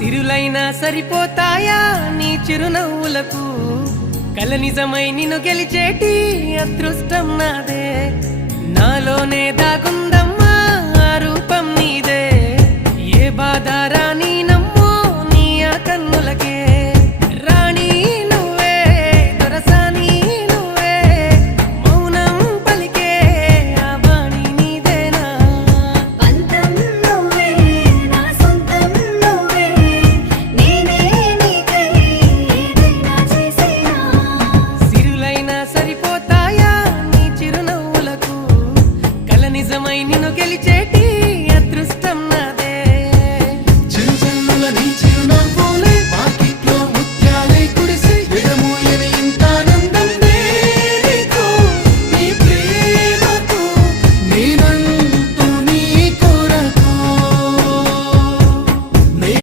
సిరులైనా సరిపోతాయా నీ చిరునవ్వులకు కల నిజమై నిన్ను గెలిచేటి అదృష్టం నాదే నాలోనే దాగుందమ్మా ఆ రూపం నీదే ఏ బాధ రాని